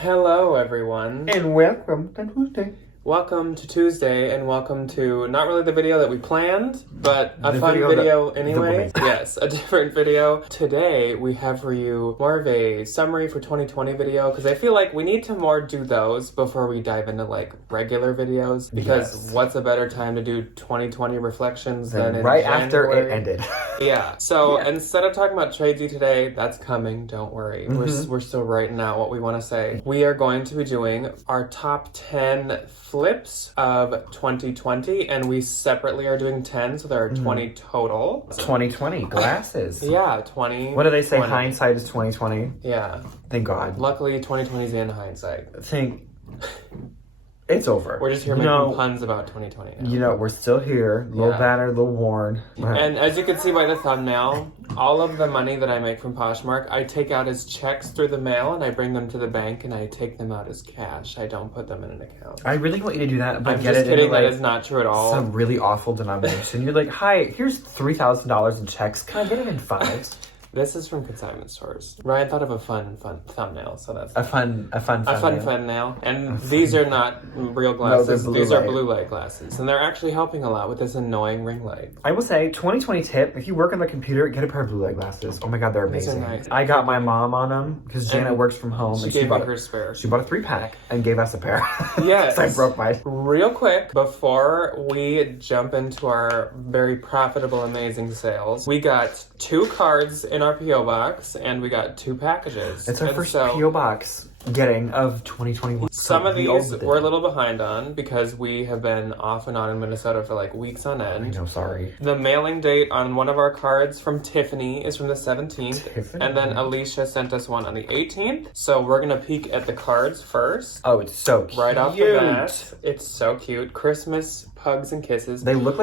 Hello, everyone. And welcome to Tuesday. Welcome to Tuesday, and welcome to not really the video that we planned, but a The fun video that anyway. Yes, a different video. Today, we have for you more of a summary for 2020 video, because I feel like we need to more do those before we dive into like regular videos, because what's a better time to do 2020 reflections than in right January? after it ended. Yeah, so instead of talking about tradesy today, that's coming, don't worry. We're still writing out what we want to say. We are going to be doing our top 10 flips of 2020, and we separately are doing 10, so there are 20 total. 2020 glasses. Yeah, 20. What do they say? 20. Hindsight is 2020. Yeah. Thank God. Luckily, 2020 is in hindsight. It's over. We're just here making puns about 2020 now. You know, we're still here. A little battered, a little worn. And as you can see by the thumbnail, all of the money that I make from Poshmark, I take out as checks through the mail, and I bring them to the bank, and I take them out as cash. I don't put them in an account. I really want you to do that, but I'm get just it kidding. in, like, that is not true at all. some really awful denomination. You're like, hi, here's $3,000 in checks. Can I get it in fives? This is from consignment stores. Ryan thought of a fun thumbnail, so that's A fun thumbnail. And these are not real glasses. No, these are blue light glasses, and they're actually helping a lot with this annoying ring light. I will say, 2020 tip: if you work on the computer, get a pair of blue light glasses. Oh my God, they're amazing. These are nice. I got my mom on them because Janet works from home. She gave me her spare. She bought a 3-pack and gave us a pair. Yes. I broke mine. Real quick, before we jump into our very profitable, amazing sales, we got 2 cards in our P.O. box, and we got 2 packages. It's our first P.O. box getting of 2021. Some of these we're a little behind on because we have been off and on in Minnesota for like weeks on end. I know, sorry. The mailing date on one of our cards from Tiffany is from the 17th. Tiffany? And then Alicia sent us one on the 18th. So we're going to peek at the cards first. Oh, it's so cute. Right off the bat. It's so cute. Christmas hugs and kisses. They all look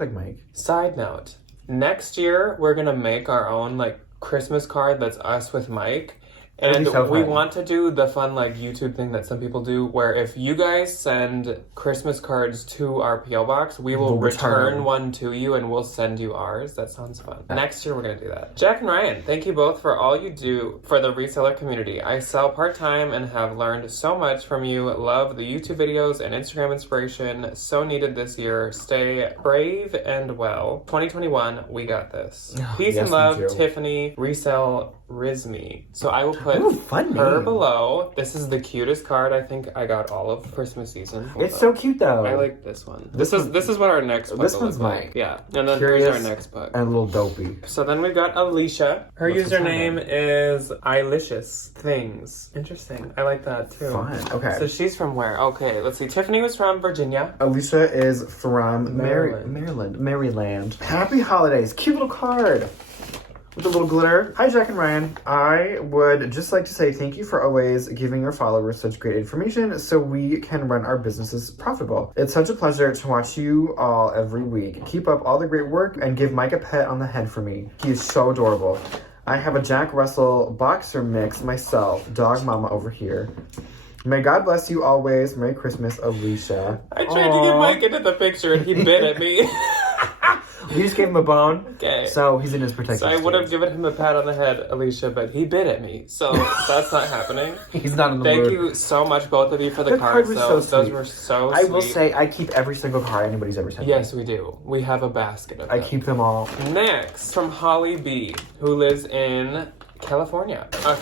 like Mike. Side note. Next year, we're going to make our own like Christmas card that's us with Mike. And we want to do the fun like YouTube thing that some people do, where if you guys send Christmas cards to our P.O. box, we will return one to you and we'll send you ours. That sounds fun. Next year we're going to do that. Jack and Ryan, thank you both for all you do for the reseller community. I sell part-time and have learned so much from you. Love the YouTube videos and Instagram inspiration. So needed this year. Stay brave and well. 2021, we got this. Peace and love, Tiffany, Resell Rizmi. So I will put her below. This is the cutest card I think I got all of Christmas season. It's so cute though. I like this one. This is what our next book. This one's Mike. Yeah. And then here's our next book. And a little dopey. So then we've got Alicia. Her username is Eilicious Things. Interesting. I like that too. Fun. Okay. So she's from where? Okay, let's see. Tiffany was from Virginia. Alicia is from Maryland. Happy holidays. Cute little card. With a little glitter. Hi, Jack and Ryan. I would just like to say thank you for always giving your followers such great information so we can run our businesses profitable. It's such a pleasure to watch you all every week. Keep up all the great work and give Mike a pet on the head for me. He is so adorable. I have a Jack Russell boxer mix myself. Dog mama over here. May God bless you always. Merry Christmas, Alicia. I tried to get Mike into the picture and he bit at me. We just gave him a bone. Okay. So he's in his protective So I would have given him a pat on the head, Alicia, but he bit at me. So that's not happening. He's not in the mood. Thank you so much, both of you, for the cards. Those were so sweet. I will say, I keep every single card anybody's ever sent me. Yes, we do. We have a basket of them. I keep them all. Next, from Holly B, who lives in California. A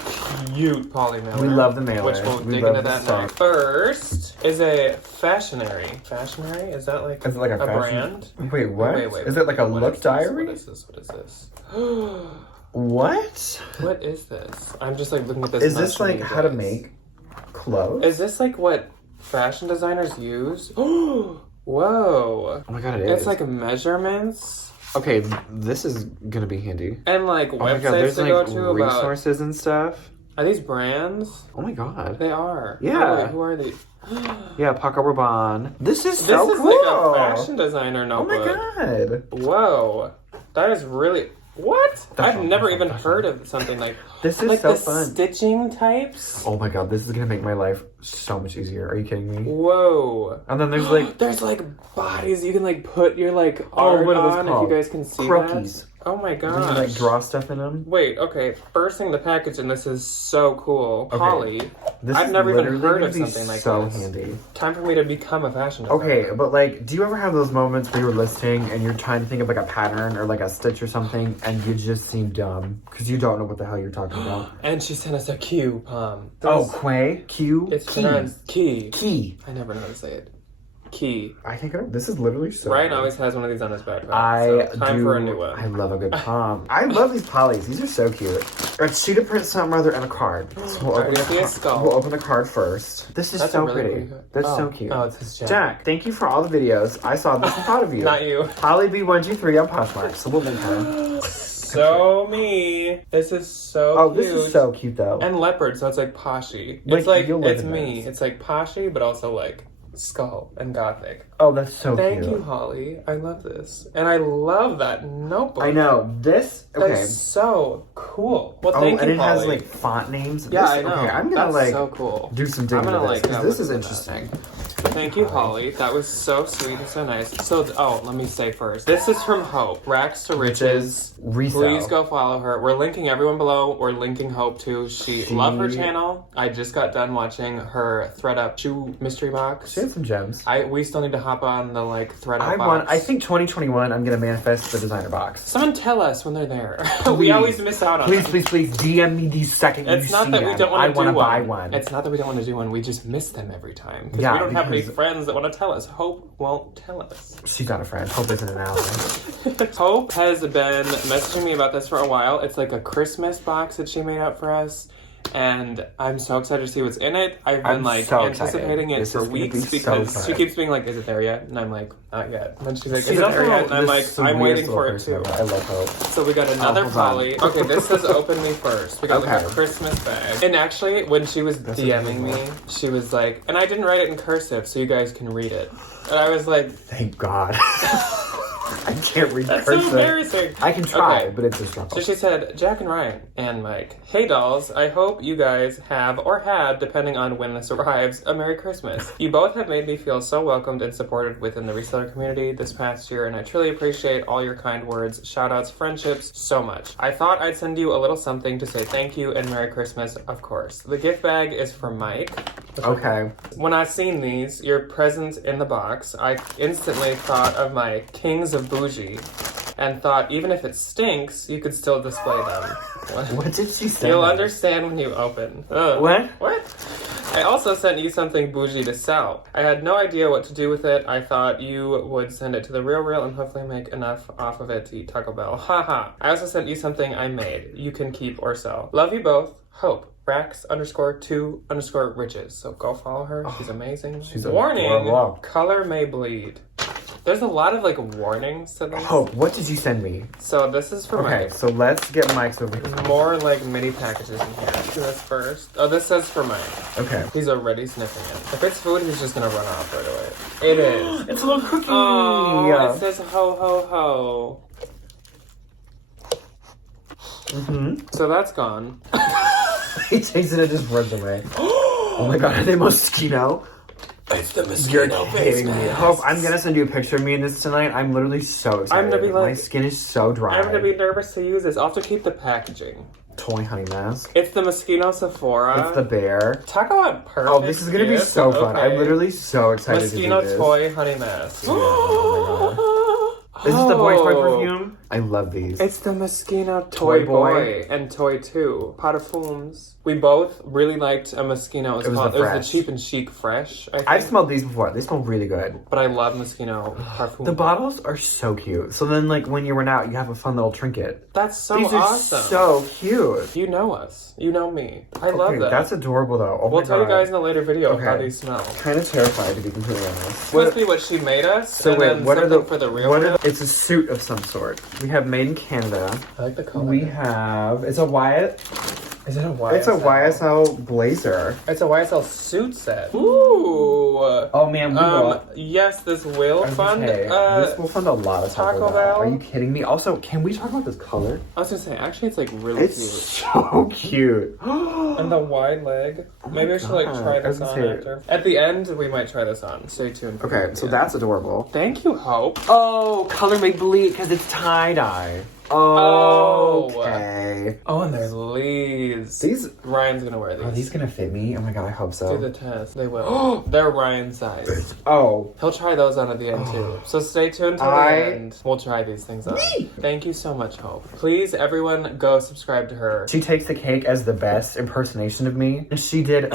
cute poly mailer. We love the mailer. Which we'll dig into that now. First is a Fashionary. Fashionary? Is that like, a brand? Wait, what? Wait. Is it like a look diary? What is this? What? What is this? I'm just like looking at this. Is this like how to make clothes? Is this like what fashion designers use? Whoa. Oh my God, it is. It's like measurements. Okay, this is gonna be handy. And like websites to go to about resources and stuff. Are these brands? Oh my God. They are. Yeah. Who are they? Yeah, Paco Rabanne. This is so cool. This is like a fashion designer notebook. Oh my God. Whoa. That is really... What? I've never even heard of something like... This is like so the fun. Stitching types? Oh my God, this is gonna make my life so much easier. Are you kidding me? Whoa. And then there's like... there's like bodies you can like put your like art on, if you guys can see Croquis. Oh my Then gosh. you like draw stuff in them. Wait, okay. Bursting the package, and this is so cool. Okay. Holly, This I've is never even literally heard gonna of be something like so this. handy. Time for me to become a fashion designer. Okay, but like, do you ever have those moments where you're listing and you're trying to think of like a pattern or like a stitch or something, and you just seem dumb because you don't know what the hell you're talking about? And she sent us a Q. Quay? Q? It's Key. pronounced Key. Key. I never know how to say it. Key. I think this is literally so Ryan good. always has one of these on his backpack. I time do. for a new one. I love a good pom. I love these polys. These are so cute. A cheetah print something or other and a card. So we'll open, we'll open the card first. This is so really pretty. That's so cute. Oh, it's his Jack. Jack, thank you for all the videos. I saw this and thought of you. Not you. Holly B123 on Poshmark. So we'll link her. So me. This is so cute. Oh, this is so cute though. And leopard, so it's like poshy. Like, It's like, you'll live it's in me. this. It's like poshy, but also like skull and gothic. Oh, that's so Thank cute. you, Holly. I love this. And I love that notebook. I know. This, okay. That's so cool. Well, Oh, thank and you, it Holly. has like font names. Yeah, This, I know. Okay, I'm gonna That's like so cool. do some digging I'm gonna, into this like, because this is look into that. interesting. Thank you, Holly. That was so sweet and so nice. So, let me say first. This is from Hope. Rags to Riches. Resell. Please go follow her. We're linking everyone below. We're linking Hope too. Love her channel. I just got done watching her Thread Up shoe mystery box. She had some gems. We still need to hop on the like Thread Up box. I think 2021 I'm gonna manifest the designer box. Someone tell us when they're there. We always miss out on them. Please DM me these second It's you not see that we them. don't want I to do wanna one. buy one. It's not that we don't want to do one. We just miss them every time. Because Yeah, we don't have any because- friends that want to tell us. Hope won't tell us. She's not a friend. Hope isn't an ally. Hope has been messaging me about this for a while. It's like a Christmas box that she made up for us. And I'm so excited to see what's in it. I've been anticipating it for weeks because she keeps being like, "Is it there yet?" And I'm like, "Not yet." And then she's like, "Is it there yet?" And I'm like, "I'm waiting for it too." I love Hope. So we got another poly. Okay, this says "Open Me First." We got like a Christmas bag. And actually, when she was DMing me, she was like, and I didn't write it in cursive, so you guys can read it. And I was like, "Thank God." I can't read That's cursive. so embarrassing. I can try, but it's a struggle. So she said, Jack and Ryan and Mike, hey dolls, I hope you guys have or had, depending on when this arrives, a Merry Christmas. You both have made me feel so welcomed and supported within the reseller community this past year, and I truly appreciate all your kind words, shout outs, friendships, so much. I thought I'd send you a little something to say thank you and Merry Christmas, of course. The gift bag is for Mike. Okay. When I seen these, your presents in the box, I instantly thought of my Kings of Bougie and thought even if it stinks, you could still display them. What did she say? You'll understand when you open. What? I also sent you something bougie to sell. I had no idea what to do with it. I thought you would send it to the Real and hopefully make enough off of it to eat Taco Bell. Haha. I also sent you something I made. You can keep or sell. Love you both. Hope. Rax_2_riches. So go follow her. She's amazing. She's warning. adorable. Color may bleed. There's a lot of like warnings to this. Hope, what did you send me? So this is for Mike. Okay, so let's get Mike's over here. More like mini packages in here. Do this first. Oh, this says for Mike. Okay. He's already sniffing it. If it's food, he's just gonna run off right away. It is. It's a little cookie. Oh, it says ho ho ho. So that's gone. He takes it and just runs away. Oh my god, are they mosquito? It's the mosquito. You're kidding me. Hope, I'm gonna send you a picture of me in this tonight. I'm literally so excited. I'm gonna be like, my skin is so dry. I'm gonna be nervous to use this. I'll have to keep the packaging. Toy honey mask. It's the mosquito Sephora. It's the bear. Talk about perfect. Oh, this is gonna be so fun. Okay. I'm literally so excited Mosquito to do this. toy honey mask. Yeah, oh my god. Is this the boy toy perfume? I love these. It's the Moschino Toy Boy and Toy 2. Parfums. We both really liked a Moschino. It was the Cheap and Chic Fresh, I think. I've smelled these before. They smell really good. But I love Moschino Parfum. The bottles are so cute. So then, like, when you run out, you have a fun little trinket. That's so these awesome. Are so cute. You know us. You know me. I love that. That's adorable, though. Oh we'll my tell you God. guys in a later video how these smell. Kind of terrified, to be completely honest. Must be what she made us. So and wait, then what are the for the real? It's a suit of some sort. We have made in Canada. I like the color. We have. It's a Wyatt. Is it a YSL? It's a YSL blazer. It's a YSL suit set. Ooh. Oh man, we will. Yes, this will fund. This will fund a lot of Taco Bell. Are you kidding me? Also, can we talk about this color? I was gonna say, actually, it's like really It's cute. so cute. And the wide leg. Maybe I should like try this on after. At the end, we might try this on. Stay tuned. Okay, so that's adorable. Thank you, Hope. Oh, color may bleed because it's tie-dye. Okay. Oh, and there's Lee's. These Ryan's gonna wear these. Are these gonna fit me? Oh my god, I hope so. Do the test. They will. They're Ryan's size. Oh. He'll try those on at the end too. So stay tuned till the end. We'll try these things on. Thank you so much, Hope. Please, everyone, go subscribe to her. She takes the cake as the best impersonation of me. And she did,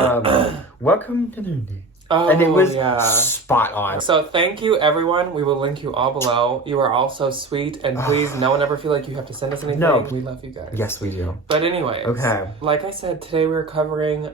welcome to the day. Oh, and it was yeah. spot on. So thank you, everyone. We will link you all below. You are all so sweet. And please, no one ever feel like you have to send us anything. No. We love you guys. Yes, we do. But anyway. Okay. Like I said, today we're covering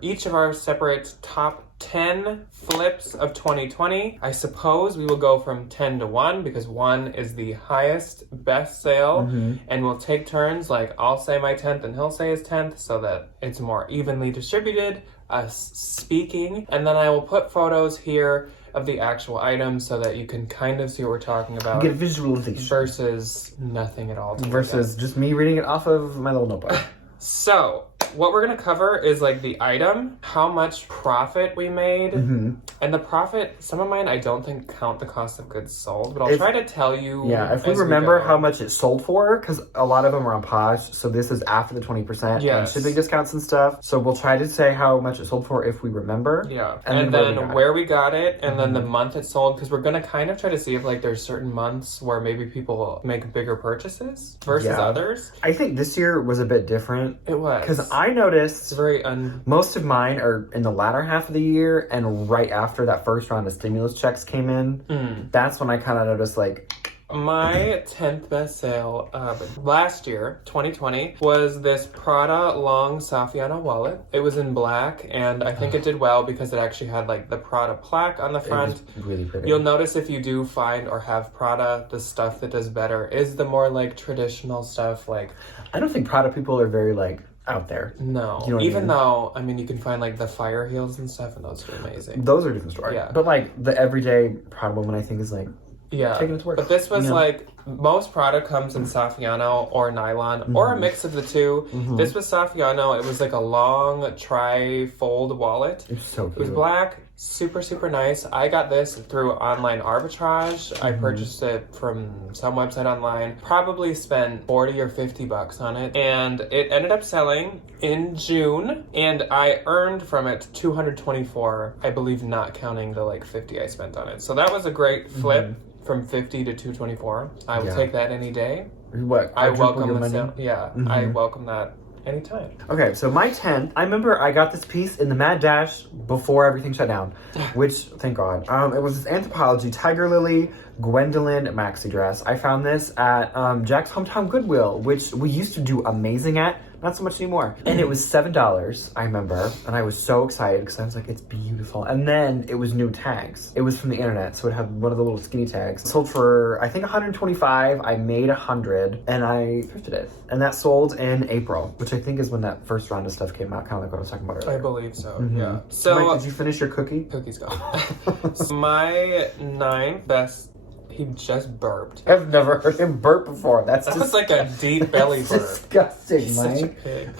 each of our separate top 10 flips of 2020. I suppose we will go from 10 to 1 because 1 is the highest best sale. And we'll take turns. Like I'll say my 10th and he'll say his 10th so that it's more evenly distributed. Us speaking, and then I will put photos here of the actual items so that you can kind of see what we're talking about. Get a visualization. Versus nothing at all. Versus just me reading it off of my little notebook. So, what we're going to cover is like the item, how much profit we made, and the profit, some of mine I don't think count the cost of goods sold, but I'll try to tell you. Yeah, if we remember how much it sold for, because a lot of them are on Posh, so this is after the 20% and shipping discounts and stuff. So we'll try to say how much it sold for if we remember. Yeah, and then where we got it, and then the month it sold, because we're going to kind of try to see if like there's certain months where maybe people make bigger purchases versus others. I think this year was a bit different. It was. Because I noticed very most of mine are in the latter half of the year and right after that first round of stimulus checks came in. That's when I kind of noticed like... My 10th best sale last year, 2020, was this Prada long Saffiano wallet. It was in black, and I think it did well because it actually had like the Prada plaque on the front. It was really pretty. You'll notice if you do find or have Prada, the stuff that does better is the more like traditional stuff. Like, I don't think Prada people are very like out there. No. You know Even though, I mean, you can find like the fire heels and stuff, and those are amazing. Those are a different story. Yeah. But like the everyday Prada woman, I think is like... taking it to work. But this was like, most Prada comes in Saffiano or nylon or a mix of the two. This was Saffiano. It was like a long tri-fold wallet. It's so cute. It was black, super, super nice. I got this through online arbitrage. I purchased it from some website online. Probably spent 40 or 50 bucks on it. And it ended up selling in June. And I earned from it 224, I believe, not counting the like 50 I spent on it. So that was a great flip. From 50 to 224. I will take that any day. What? I welcome the sale. Yeah, I welcome that anytime. Okay, so my 10th, I remember I got this piece in the Mad Dash before everything shut down, which, thank God. It was this Anthropologie Tiger Lily Gwendolyn maxi dress. I found this at Jack's Hometown Goodwill, which we used to do amazing at. Not so much anymore. And it was $7, I remember. And I was so excited because I was like, it's beautiful. And then it was new tags. It was from the internet, so it had one of the little skinny tags. It sold for, I think, $125. I made $100 and I thrifted it. And that sold in April, which I think is when that first round of stuff came out, kind of like what I was talking about earlier. I believe so, yeah. So, Mike, did you finish your cookie? Cookie's gone. So my 9th best... He just burped. I've never heard him burp before. That was like a deep belly burp. Disgusting, He's Mike. such a pig.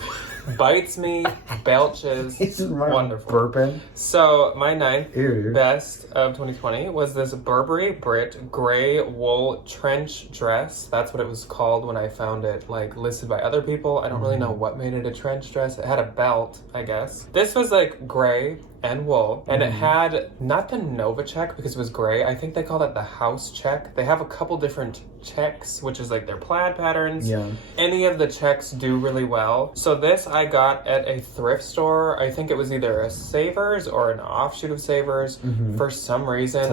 Bites me, belches. He's wonderful. Burping. So my 9th best of 2020 was this Burberry Brit gray wool trench dress. That's what it was called when I found it like listed by other people. I don't really know what made it a trench dress. It had a belt, I guess. This was like gray and wool, and it had not the Nova check because it was gray. I think they call that the house check. They have a couple different checks, which is like their plaid patterns. Yeah. Any of the checks do really well. So this I got at a thrift store. I think it was either a Savers or an offshoot of Savers. For some reason,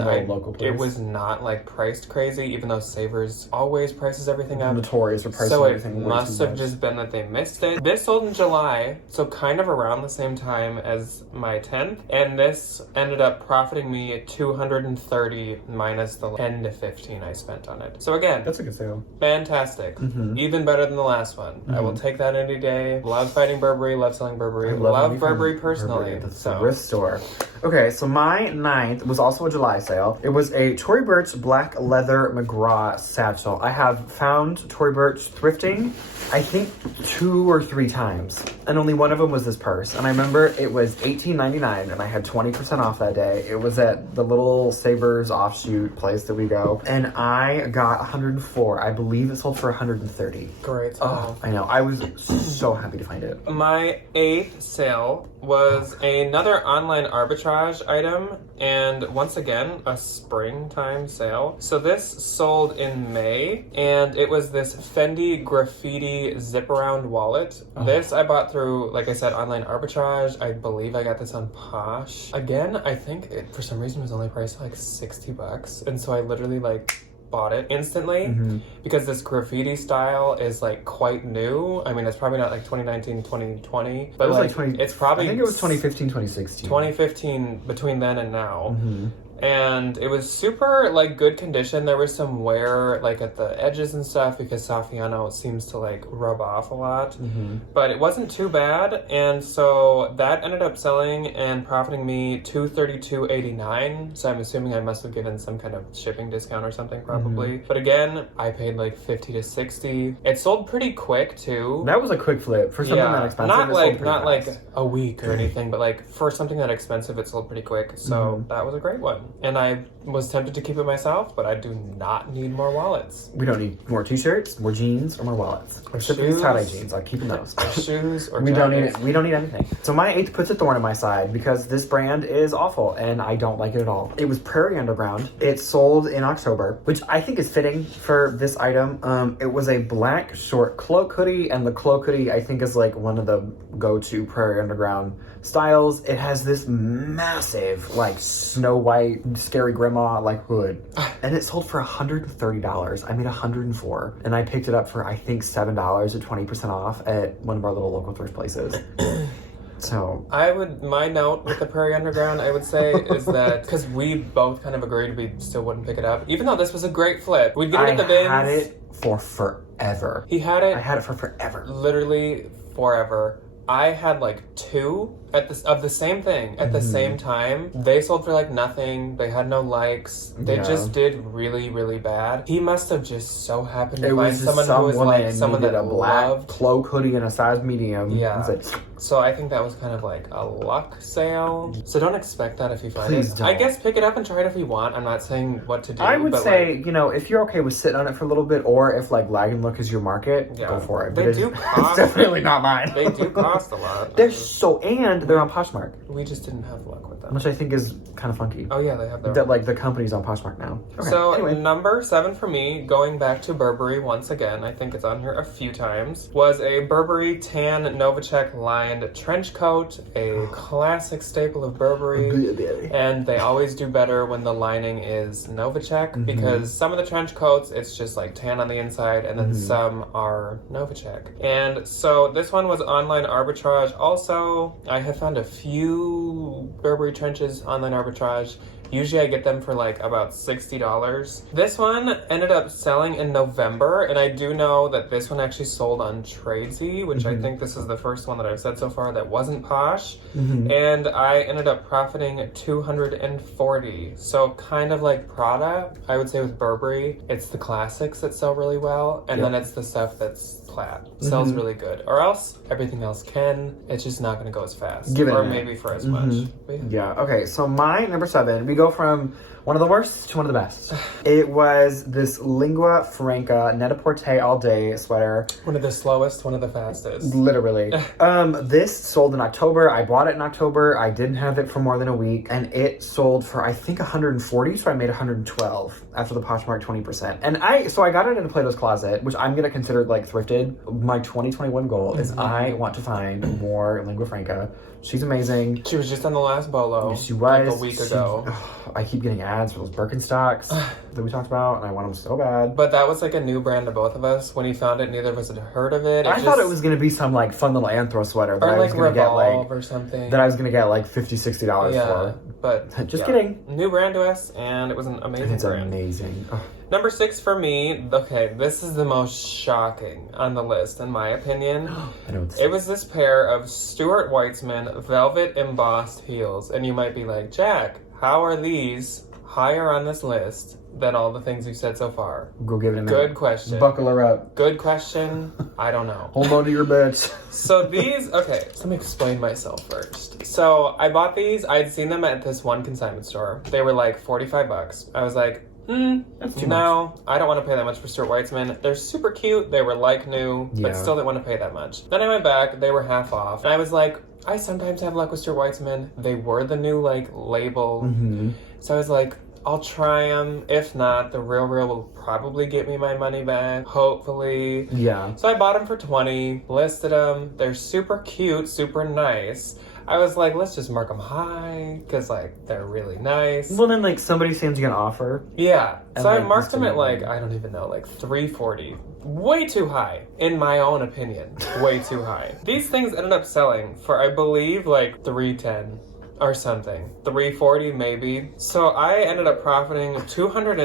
it was not like priced crazy, even though Savers always prices everything up. Notorious for pricing so everything. So it must have just been that they missed it. This sold in July, so kind of around the same time as my 10th. And this ended up profiting me at $230 minus the 10 to 15 I spent on it. So again, that's a good sale. Fantastic. Even better than the last one. I will take that any day. Love fighting Burberry, love selling Burberry. Love Burberry personally. That's a thrift store. Okay, so my 9th was also a July sale. It was a Tory Burch black leather McGraw satchel. I have found Tory Burch thrifting, I think 2 or 3 times. And only one of them was this purse. And I remember it was $18.99 and I had 20% off that day. It was at the little Savers offshoot place that we go. And I got 104. I believe it sold for 130. Great. Oh, I know. I was so happy to find it. My 8th sale was another online arbitrage item, and once again, a springtime sale. So this sold in May, and it was this Fendi graffiti zip around wallet. This I bought through, like I said, online arbitrage. I believe I got this on Posh. Again, I think it, for some reason, was only priced like $60, and so I literally bought it instantly because this graffiti style is quite new. I mean, it's probably not 2019, 2020, but it's probably, I think it was 2015, 2016. 2015 between then and now. And it was super good condition. There was some wear at the edges and stuff because Saffiano seems to rub off a lot, but it wasn't too bad. And so that ended up selling and profiting me $232.89. So I'm assuming I must have given some kind of shipping discount or something probably. But again, I paid $50 to $60. It sold pretty quick too. That was a quick flip for something that expensive. Not a week or anything, but for something that expensive, it sold pretty quick. So that was a great one. And I was tempted to keep it myself, but I do not need more wallets. We don't need more t-shirts, more jeans, or more wallets. Except for these tie-dye jeans. I'm keeping those. Shoes or we don't need it. We don't need anything. So my 8th puts a thorn in my side because this brand is awful and I don't like it at all. It was Prairie Underground. It sold in October, which I think is fitting for this item. It was a black short cloak hoodie, and the cloak hoodie I think is one of the go-to Prairie Underground styles. It has this massive Snow White scary grandma hood, and it sold for $130. I made $104, and I picked it up for I think $7 at 20% off at one of our little local thrift places. So my note with the Prairie Underground, I would say, is that because we both kind of agreed we still wouldn't pick it up, even though this was a great flip. We'd get it at the bins. I had it for forever. He had it. I had it for forever. Literally forever. I had 2 of the same thing at the same time. They sold for nothing. They had no likes. They just did really, really bad. He must have just so happened to find someone who was someone that a black loved cloak hoodie in a size medium. Yeah. So I think that was kind of a luck sale. So don't expect that if you find Please it. don't. I guess pick it up and try it if you want. I'm not saying what to do. I would say, if you're okay with sitting on it for a little bit, or if Lag and Look is your market, go for it. They do cost. It's definitely not mine. They do cost a lot. They're they're on Poshmark. We just didn't have luck with them. Which I think is kind of funky. Oh yeah, they have their that the company's on Poshmark now. Okay, so anyway. Number 7 for me, going back to Burberry once again, I think it's on here a few times, was a Burberry tan Novacek lined trench coat, a classic staple of Burberry. And they always do better when the lining is Novacek because some of the trench coats, it's just tan on the inside, and then some are Novacek. And so this one was online arbitrage also. I have found a few Burberry trenches online arbitrage. Usually I get them for about $60. This one ended up selling in November, and I do know that this one actually sold on Tradesy, which I think this is the first one that I've said so far that wasn't Posh. And I ended up profiting $240. So kind of like Prada, I would say with Burberry, it's the classics that sell really well, and then it's the stuff that's flat. Sells really good. Or else everything else can. It's just not going to go as fast. Or maybe for as much. Yeah. Okay. So my number 7, we go from one of the worst to one of the best. It was this Lingua Franca Net-a-Porter all day sweater. One of the slowest, one of the fastest. Literally. This sold in October. I bought it in October. I didn't have it for more than a week, and it sold for I think $140. So I made $112 after the Poshmark 20%. And I got it in a Plato's Closet, which I'm gonna consider thrifted. My 2021 goal is I want to find more Lingua Franca. She's amazing. She was just on the last Bolo. She was. A week ago. I keep getting ads for those Birkenstocks that we talked about, and I want them so bad. But that was a new brand to both of us. When he found it, neither of us had heard of it. I thought it was going to be some fun little Anthro sweater that I was going to get or something. That I was going to get $50, $60 for. But just kidding. New brand to us, and it was an amazing brand. Amazing. Number 6 for me, okay, this is the most shocking on the list, in my opinion. I know it was this pair of Stuart Weitzman velvet embossed heels. And you might be like, Jack, how are these higher on this list than all the things you said so far? Go give it a minute. Good question. Buckle her up. Good question. I don't know. Hold on to your bitch. So these, okay, so let me explain myself first. So I bought these. I had seen them at this one consignment store. They were like $45. I was like, That's too no, I don't want to pay that much for Stuart Weitzman. They're super cute. They were like new, Yeah. but still didn't want to pay that much. Then I went back. They were half off. And I was like, I sometimes have luck with Stuart Weitzman. They were the new like label. Mm-hmm. So I was like, I'll try them. If not, the Real will probably get me my money back. Hopefully. Yeah. So I bought them for $20, listed them. They're super cute, super nice. I was like, let's just mark them high, because, like, they're really nice. Well, then, like, somebody sends you an offer. Yeah. And, So I like, marked them at, listed like, them. I don't even know, like, $340. Way too high, in my own opinion. Way too high. These things ended up selling for, I believe, like, $310 or something. $340 maybe. So I ended up profiting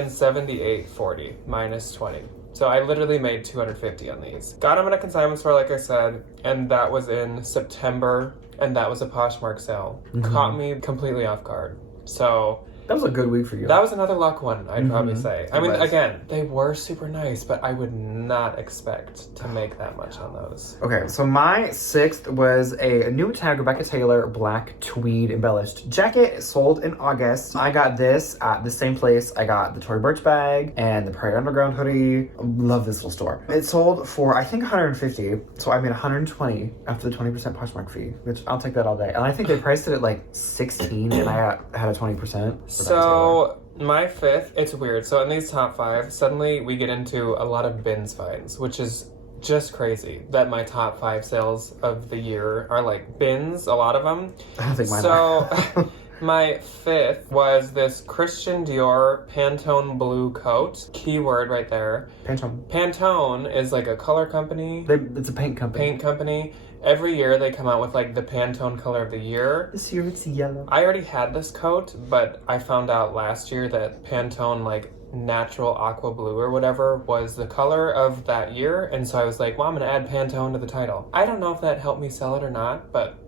$278.40 minus 20. So I literally made $250 on these. Got them at a consignment store, like I said, and that was in September, and that was a Poshmark sale. Mm-hmm. Caught me completely off guard. So That was a good week for you. that was another luck one, I'd probably say. I mean, was. again, they were super nice, but I would not expect to make that much on those. Okay, so my 6th was a new tag Rebecca Taylor black tweed embellished jacket sold in August. I got this at the same place I got the Tory Burch bag and the Prairie Underground hoodie. Love this little store. It sold for, I think, $150, so I made $120 after the 20% Poshmark fee, which I'll take that all day. And I think they priced it at like $16 and I had a 20%. So my 5th, it's weird. So in these top 5, suddenly we get into a lot of bins finds, which is just crazy that my top 5 sales of the year are like bins, a lot of them. I don't think mine So are. my 5th was this Christian Dior Pantone blue coat. Keyword right there. Pantone. Pantone is like a color company. It's a paint company. Paint company. Every year they come out with like the Pantone color of the year. This year it's yellow. I already had this coat, but I found out last year that Pantone like natural aqua blue or whatever was the color of that year, and so I was like, well, I'm gonna add Pantone to the title. I don't know if that helped me sell it or not, but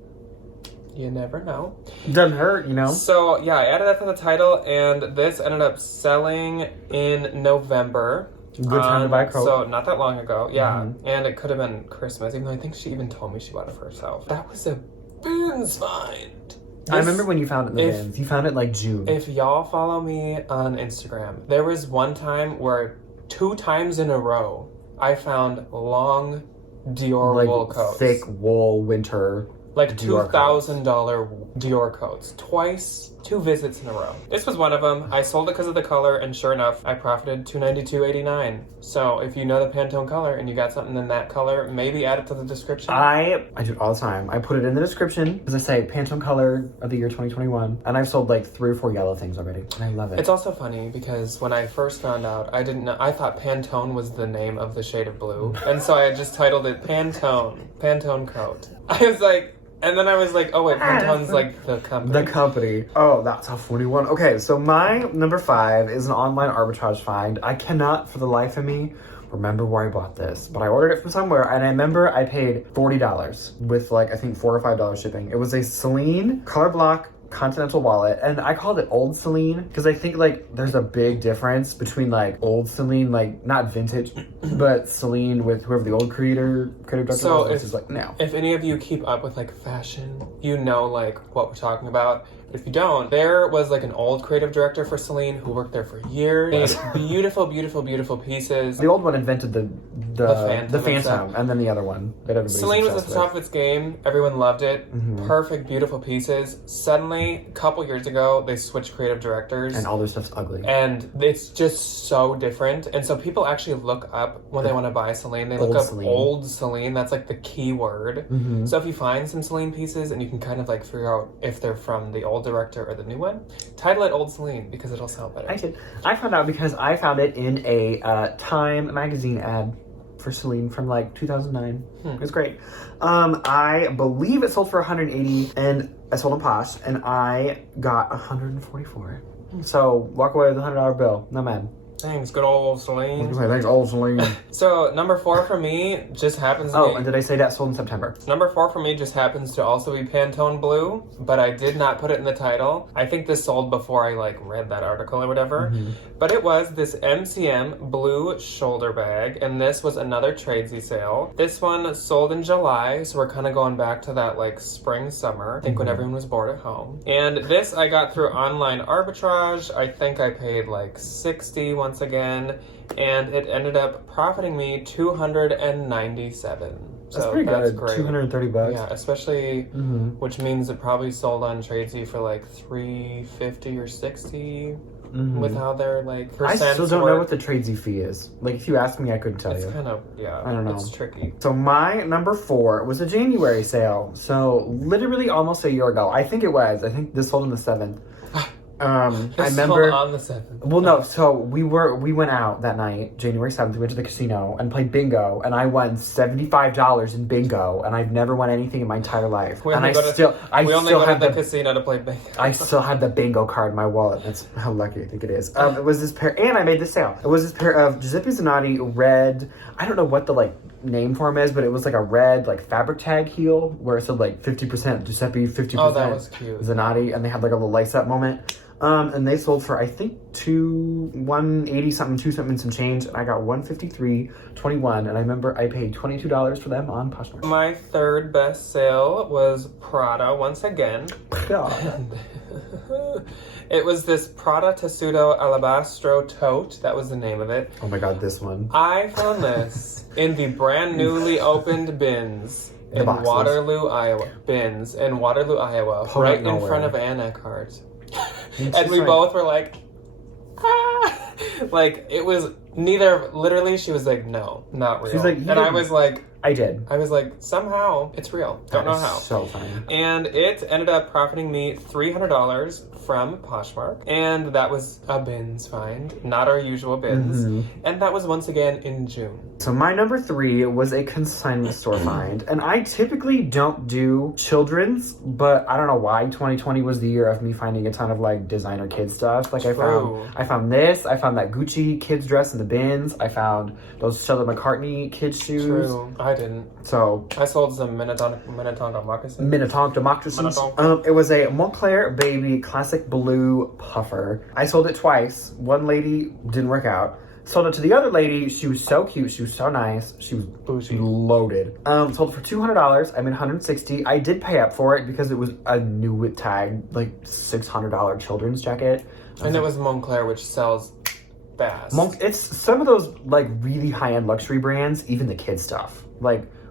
you never know. Doesn't hurt, you know? So yeah, I added that to the title, and this ended up selling in November. Good time to buy a coat. So not that long ago, yeah. Mm-hmm. And it could have been Christmas, even though I think she even told me she bought it for herself. That was a bins find. I remember when you found it in the bins. You found it in like June. If y'all follow me on Instagram, there was one time where 2 times in a row I found long Dior like wool coats. thick wool winter. Like Dior $2,000 Dior coats. Twice, 2 visits in a row. This was one of them. I sold it because of the color, and sure enough, I profited $292.89. So if you know the Pantone color and you got something in that color, maybe add it to the description. I do it all the time. I put it in the description because I say Pantone color of the year 2021, and I've sold like 3 or 4 yellow things already, and I love it. It's also funny because when I first found out, I didn't know. I thought Pantone was the name of the shade of blue, and so I just titled it Pantone coat. I was like. And then I was like, oh wait, Pantone's like the company. The company. Oh, that's a funny one. Okay, so my number 5 is an online arbitrage find. I cannot, for the life of me, remember where I bought this, but I ordered it from somewhere, and I remember I paid $40 with like, I think $4 or $5 shipping. It was a Celine color block Continental wallet, and I called it old Celine because I think like there's a big difference between like old Celine, like not vintage, but Celine with whoever the old creative director So was. Is like now. If any of you keep up with like fashion, you know like what we're talking about. But if you don't, there was like an old creative director for Celine who worked there for years. Made beautiful, beautiful, beautiful pieces. The old one invented the Phantom, and then the other one that everybody. Celine was at the top of its game. Everyone loved it. Mm-hmm. Perfect, beautiful pieces. Suddenly, a couple years ago, they switched creative directors. And all their stuff's ugly. And it's just so different. And so people actually look up when they want to buy Celine. They look up Celine. old Celine. That's like the key word. Mm-hmm. So if you find some Celine pieces and you can kind of like figure out if they're from the old director or the new one, title it Old Celine because it'll sound better. I did. I found out because I found it in a Time magazine ad for Celine from like 2009. It was great. I believe it sold for $180, and I sold in Posh, and I got $144. So walk away with a $100 bill. Not mad. Thanks, good old Celine. Thanks, old Celine. So, number 4 for me just happens to be... Oh, and did I say that sold in September? Number 4 for me just happens to also be Pantone Blue, but I did not put it in the title. I think this sold before I, like, read that article or whatever. But it was this MCM blue shoulder bag, and this was another tradesy sale. This one sold in July, so we're kind of going back to that, like, spring, summer, I think when everyone was bored at home. And this I got through online arbitrage. I think I paid, like, $60 once again, and it ended up profiting me $297. That's pretty good. Great. $230. Yeah, especially, which means it probably sold on Tradesy for like $350 or $60 with how they're like percents. I still don't know what the Tradesy fee is. Like, if you ask me, I couldn't tell you. It's kind of, I don't know. It's tricky. So my number 4 was a January sale. So literally almost a year ago. I think this sold on the 7th. I remember on the 7th. Well, no. So we went out that night, January 7th. We went to the casino and played bingo, and I won $75 in bingo, and I've never won anything in my entire life. We only go to the casino to play bingo. I still had the bingo card in my wallet. That's how lucky I think it is. It was this pair, and I made the sale. It was this pair of Giuseppe Zanotti red. I don't know what the name for them is, but it was like a red fabric tag heel where it said 50% Giuseppe, 50% oh, that was cute. Zanotti, and they had a little lace up moment. And they sold for I think $180 something, $2 something some change, and I got $153.21, and I remember I paid $22 for them on Poshmark. My third best sale was Prada once again. It was this Prada Tessuto Alabastro tote. That was the name of it. Oh my god, this one. I found this in the brand newly opened bins in Waterloo, Iowa. Right in front of Ann Eckhart. And we both were like, ah! It was neither, literally, she was like, no, not real. She's like, and I was like, I did. I was like, somehow, it's real. Don't know how. So funny. And it ended up profiting me $300 from Poshmark. And that was a bins find, not our usual bins. And that was once again in June. So my number 3 was a consignment store find. And I typically don't do children's, but I don't know why 2020 was the year of me finding a ton of designer kid stuff. I found this, I found that Gucci kids dress in the bins, I found those Stella McCartney kids shoes. True. I didn't. So I sold some Minnetonka moccasins. Minnetonka moccasins. It was a Moncler Baby classic blue puffer. I sold it twice. One lady didn't work out. Sold it to the other lady. She was so cute. She was so nice. She was bougie, loaded. Sold it for $200. I made $160. I did pay up for it because it was a new tag, $600 children's jacket. And it was Moncler, which sells fast. It's some of those really high-end luxury brands, even the kid stuff.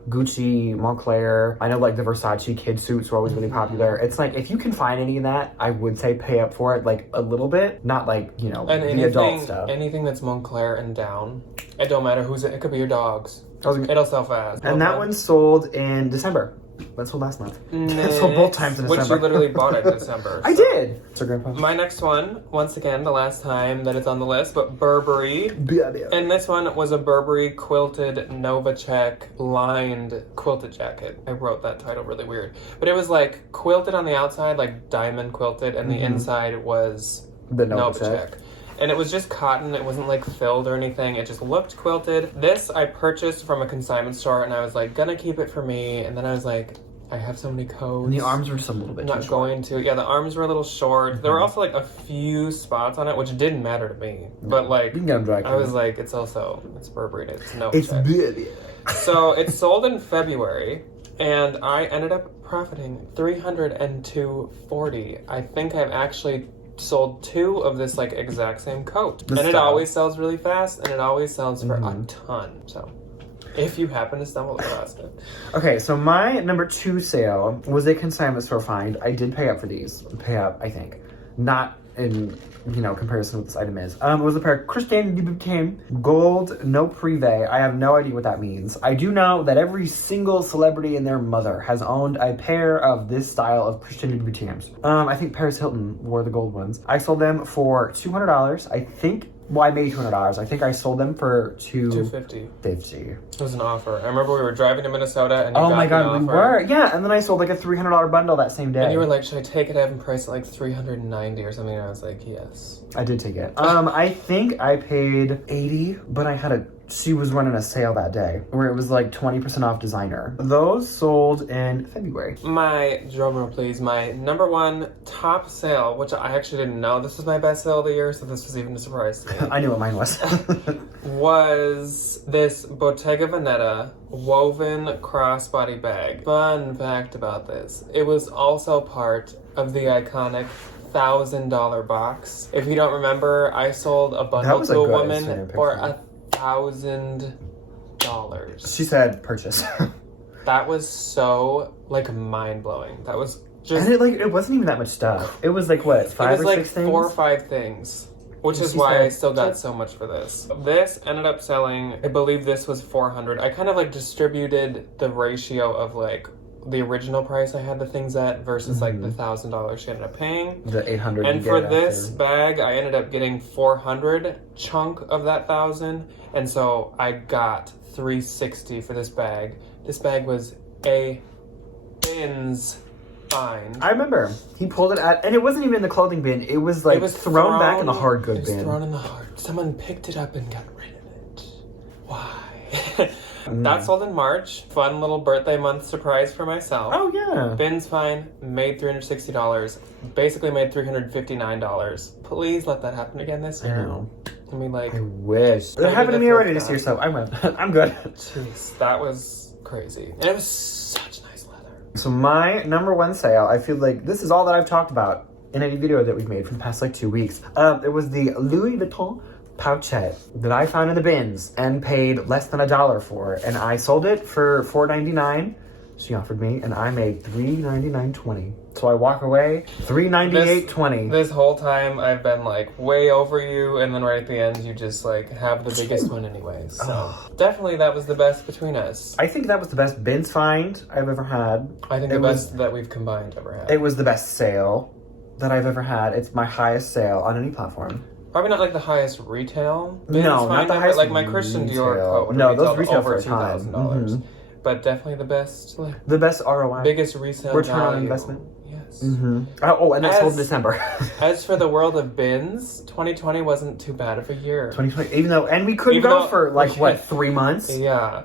Gucci, Moncler. I know the Versace kid suits were always really popular. It's if you can find any of that, I would say pay up for it a little bit, not and the adult stuff. Anything that's Moncler and down, it don't matter who's it. It could be your dogs. It'll sell fast. And that one sold in December. That sold last month. It sold both times in December. Which you literally bought in December. I did. So Grandpa. My next one, once again, the last time that it's on the list, but Burberry. And this one was a Burberry quilted Novacek lined quilted jacket. I wrote that title really weird. But it was quilted on the outside, diamond quilted, and the inside was the Novacek. And it was just cotton. It wasn't filled or anything. It just looked quilted. This I purchased from a consignment store, and I was gonna keep it for me. And then I was I have so many codes. And the arms were just a little bit not going to. Yeah, the arms were a little short. There were also a few spots on it, which didn't matter to me. But you can get them dry. I was it's Burberry. It's no. It's good. So it sold in February, and I ended up profiting $302.40. I think I've actually sold 2 of this exact same coat. It always sells really fast, and it always sells for a ton. So if you happen to stumble across it. Okay, so my number 2 sale was a consignment store find. I did pay up for these. I think. Not in comparison to what this item is. It was a pair of Christian Louboutin gold no privé. I have no idea what that means. I do know that every single celebrity and their mother has owned a pair of this style of Christian Louboutins. I think Paris Hilton wore the gold ones. I sold them for $200. I think Well, I made $200. I think I sold them for $250. $250. It was an offer. I remember we were driving to Minnesota and you Oh got my the god, offer. we were. Yeah, and then I sold like a $300 bundle that same day. And you were like, should I take it? I have them priced at like $390 or something. And I was like, yes. I did take it. I think I paid $80, but she was running a sale that day where it was like 20% off designer. Those sold in February. My drum roll, please. My number one top sale, which I actually didn't know this was my best sale of the year, so this was even a surprise to me. I knew what mine was. Was this Bottega Veneta woven crossbody bag. Fun fact about this, it was also part of the iconic $1,000 box. If you don't remember, I sold a bundle to a woman for $1,000. She said purchase. That was so like mind-blowing. That was just, and it wasn't even that much stuff. It was like what, 5 or 6 things? 4 or 5 things. Which is why I still got so much for this. This ended up selling, I believe this was $400. I kind of like distributed the ratio of like the original price I had the things at versus like the $1,000 she ended up paying. The $800. And for this bag, I ended up getting $400 chunk of that $1,000, and so I got $360 for this bag. This bag was a bins find. I remember he pulled it out, and it wasn't even in the clothing bin. It was like thrown back in the hard good bin. It was thrown in the hard. Someone picked it up and got rid of it. Why? That sold in March. Fun little birthday month surprise for myself. Oh, yeah. Bin's fine. Made $360. Basically made $359. Please let that happen again this year. I know. I mean, like... I wish. It happened to me already this year, so I went. I'm good. Jeez, that was crazy. And it was such nice leather. So my number one sale, I feel like this is all that I've talked about in any video that we've made for the past like 2 weeks. It was the Louis Vuitton pouchette that I found in the bins and paid less than $1 for, and I sold it for $4.99. She offered me, and I made $3.99.20. So I walk away $3.98.20. This whole time I've been like way over you, and then right at the end you just like have the biggest one anyway. So definitely that was the best between us. I think that was the best bins find I've ever had. I think the best that we've combined ever had. It was the best sale that I've ever had. It's my highest sale on any platform. Probably not like the highest retail. No, not the highest. Like my Christian Dior coat. No, those retail over for $2,000. But definitely the best. Like, the best ROI. Biggest resale return value. on investment. Yes. Oh, and that sold in December. As for the world of bins, 2020 wasn't too bad of a year. 2020, and we couldn't go for like what, 3 months? Yeah.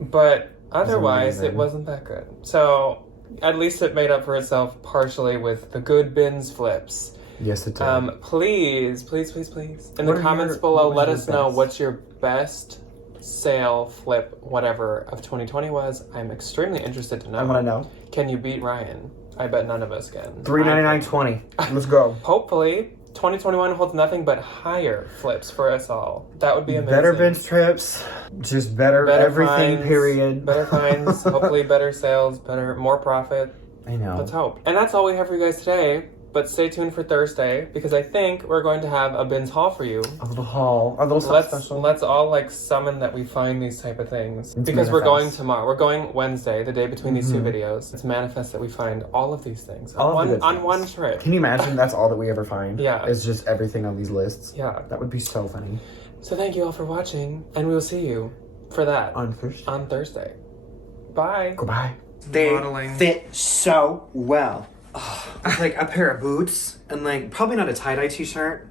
But otherwise, it wasn't that good. So at least it made up for itself partially with the good bins flips. Yes, it did. Please, in the comments below, let us know what your best sale, flip, whatever of 2020 was. I'm extremely interested to know. I want to know. Can you beat Ryan? I bet none of us can. $3.99.20. Let's go. Hopefully, 2021 holds nothing but higher flips for us all. That would be amazing. Better bench trips, just better everything, finds, period. Better finds, hopefully better sales, more profit. I know. Let's hope. And that's all we have for you guys today. But stay tuned for Thursday, because I think we're going to have a bins haul for you. A little haul. A little special. Let's all like summon that we find these type of things. Because we're going tomorrow. We're going Wednesday, the day between these 2 videos. It's manifest that we find all of these things on one trip. Can you imagine that's all that we ever find? Yeah. It's just everything on these lists. Yeah. That would be so funny. So thank you all for watching, and we will see you for that on Thursday. Bye. Goodbye. They fit so well. It's like a pair of boots and like probably not a tie-dye t-shirt,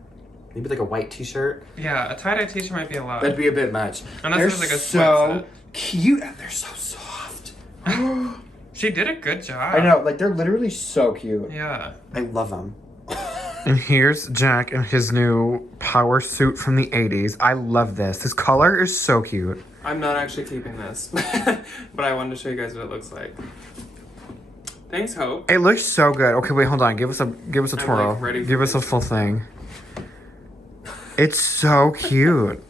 maybe like a white t-shirt. Yeah, a tie-dye t-shirt might be a lot. That'd be a bit much. Unless they're it was like a so cute and they're so soft. She did a good job. I know, like they're literally so cute. Yeah. I love them. And here's Jack in his new power suit from the 80s. I love this. This color is so cute. I'm not actually keeping this, but I wanted to show you guys what it looks like. Thanks, Hope. It looks so good. Okay, wait, hold on. Give us a twirl. Like, ready for Give us a full thing. It's so cute.